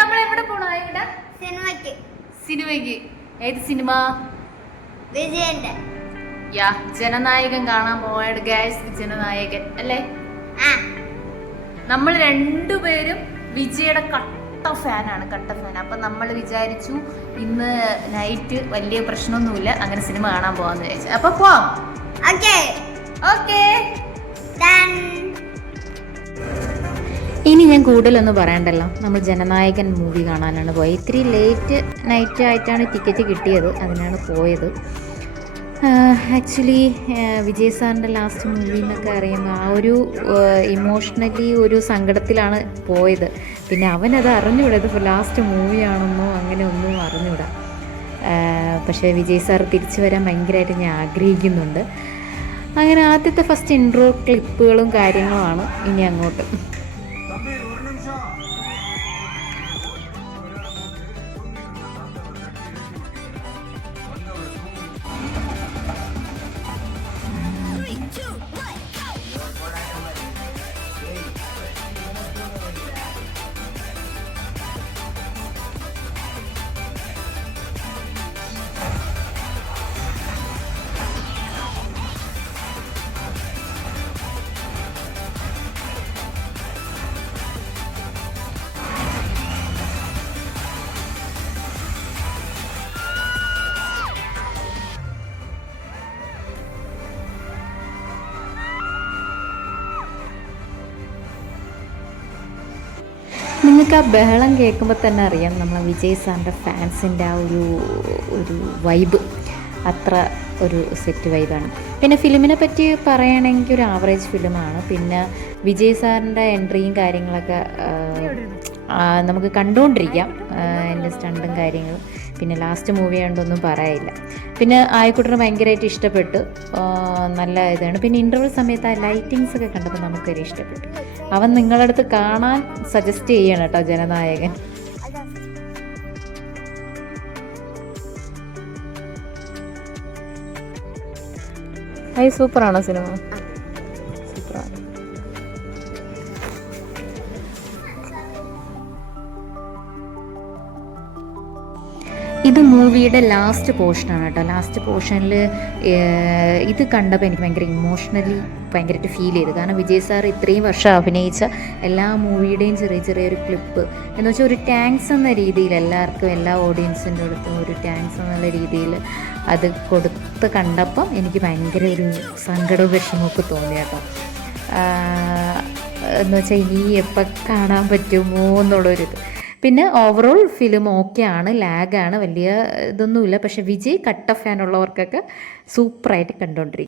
നമ്മൾ എവിടെ പോണോ ഇവിടെ? സിനിമയ്ക്ക്. ഏത് സിനിമ? വിജയന്റെ. യാ, ജനനായകൻ കാണാൻ പോയത് ഗൈസ്. ജനനായകൻ അല്ലേ? നമ്മൾ രണ്ടുപേരും വിജയുടെ കട്ട ഫാനാണ്. അപ്പൊ നമ്മൾ വിചാരിച്ചു ഇന്ന് നൈറ്റ് വലിയ പ്രശ്നമൊന്നുമില്ല, അങ്ങനെ സിനിമ കാണാൻ പോവാന്ന് വിചാരിച്ചു. അപ്പൊ പോവാം. ഓക്കേ. ഇനി ഞാൻ കൂടുതലൊന്നും പറയണ്ടല്ലോ, നമ്മൾ ജനനായകൻ മൂവി കാണാനാണ് പോയത്. ഇത്തിരി ലേറ്റ് നൈറ്റ് ആയിട്ടാണ് ടിക്കറ്റ് കിട്ടിയത്, അതിനാണ് പോയത്. ആക്ച്വലി വിജയ് സാറിൻ്റെ ലാസ്റ്റ് മൂവി എന്നൊക്കെ അറിയുമ്പോൾ ആ ഒരു ഇമോഷണലി ഒരു സങ്കടത്തിലാണ് പോയത്. പിന്നെ അവനത് അറിഞ്ഞുകൂടാ, ഇത് ലാസ്റ്റ് മൂവിയാണെന്നോ അങ്ങനെ ഒന്നും അറിഞ്ഞുകൂടാ. പക്ഷേ വിജയ് സാർ തിരിച്ചു വരാൻ ഭയങ്കരമായിട്ട് ഞാൻ ആഗ്രഹിക്കുന്നുണ്ട്. അങ്ങനെ ആദ്യത്തെ ഫസ്റ്റ് ഇൻട്രോ ക്ലിപ്പുകളും കാര്യങ്ങളുമാണ് ഇനി അങ്ങോട്ട്. നിങ്ങൾക്ക് ആ ബഹളം കേൾക്കുമ്പോൾ തന്നെ അറിയാം നമ്മളെ വിജയ് സാറിൻ്റെ ഫാൻസിൻ്റെ ആ ഒരു വൈബ് അത്ര ഒരു സെറ്റ് വൈബാണ്. പിന്നെ ഫിലിമിനെ പറ്റി പറയുകയാണെങ്കിൽ ഒരു ആവറേജ് ഫിലിമാണ്. പിന്നെ വിജയ് സാറിൻ്റെ എൻട്രിയും കാര്യങ്ങളൊക്കെ നമുക്ക് കണ്ടുകൊണ്ടിരിക്കാം, എൻ്റെ സ്റ്റണ്ടും കാര്യങ്ങളും. പിന്നെ ലാസ്റ്റ് മൂവി ആയതുകൊണ്ടൊന്നും പറയാനില്ല. പിന്നെ ആയിക്കുട്ടനെ ഭയങ്കരമായിട്ട് ഇഷ്ടപ്പെട്ടു, നല്ല ഇതാണ്. പിന്നെ ഇൻ്റർവെൽ സമയത്ത് ആ ലൈറ്റിങ്സ് ഒക്കെ കണ്ടപ്പോൾ നമുക്കൊരു ഇഷ്ടപ്പെട്ടു. അവൻ നിങ്ങളുടെ അടുത്ത് കാണാൻ സജസ്റ്റ് ചെയ്യണം കേട്ടോ, ജനനായകൻ. സൂപ്പറാണോ സിനിമ? സൂപ്പറാണ്. ഇത് മൂവിയുടെ ലാസ്റ്റ് പോർഷനാണ് കേട്ടോ. ലാസ്റ്റ് പോർഷനിൽ ഇത് കണ്ടപ്പോൾ എനിക്ക് ഭയങ്കര ഇമോഷണലി ഭയങ്കരമായിട്ട് ഫീൽ ചെയ്തു. കാരണം വിജയ് സാർ ഇത്രയും വർഷം അഭിനയിച്ച എല്ലാ മൂവിയുടെയും ചെറിയൊരു ക്ലിപ്പ് എന്ന് വെച്ചാൽ ഒരു താങ്ക്സ് എന്ന രീതിയിൽ എല്ലാവർക്കും, എല്ലാ ഓഡിയൻസിൻ്റെ അടുത്തും ഒരു താങ്ക്സ് എന്നുള്ള രീതിയിൽ അത് കൊടുത്ത് കണ്ടപ്പം എനിക്ക് ഭയങ്കര ഒരു സങ്കടവും വിഷമമൊക്കെ തോന്നി കേട്ടോ. എന്ന് വെച്ചാൽ ഇനി എപ്പോൾ കാണാൻ പറ്റുമോ എന്നുള്ളൊരിത്. പിന്നെ ഓവറോൾ ഫിലിം ഓക്കെയാണ്, ലാഗാണ്, വലിയ ഇതൊന്നുമില്ല. പക്ഷേ വിജയ് കട്ട ഫാൻ ഉള്ളവർക്കൊക്കെ സൂപ്പറായിട്ട് കണ്ടുകൊണ്ടിരിക്കും.